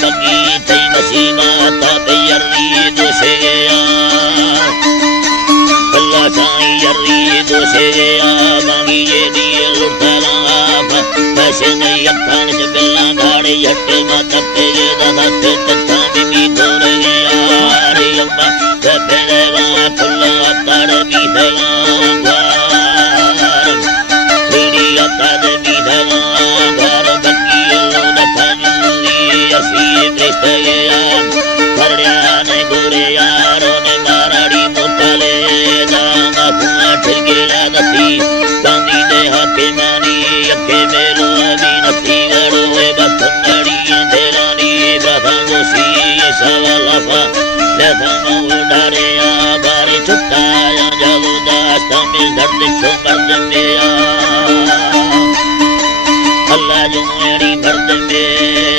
Bagi tay masih mata biar di dosa अल्लाह साईं जर्री दोसे गया मांगी ये दिए लुटता लाफा पैसे नहीं अखान च गल्ला गाड़े झट्टे माता पेगे दादा ते तथा बिमी धोर गया रे अम्मा ते पेगा फुल्ला ताड़ भी देगा द्वार बीड़ी आता दे भी देगा द्वार बक्की लो दथा जुली असी कृष्ण गया करड़िया ने गोरे यारों ने माराड़ी मोटाले दामा फुआ ठिरगेला दथी बांधी दे हाथे मानी अखे मेलो अभी नथी गड़ो बथंगड़ी धेरानी ब्रधा दोषी सवालफा लथा उड़ारे बारे छुट्टाया जागो दास्ता में दर्द शो मर्द में अल्लाह जो मेरी मर्द में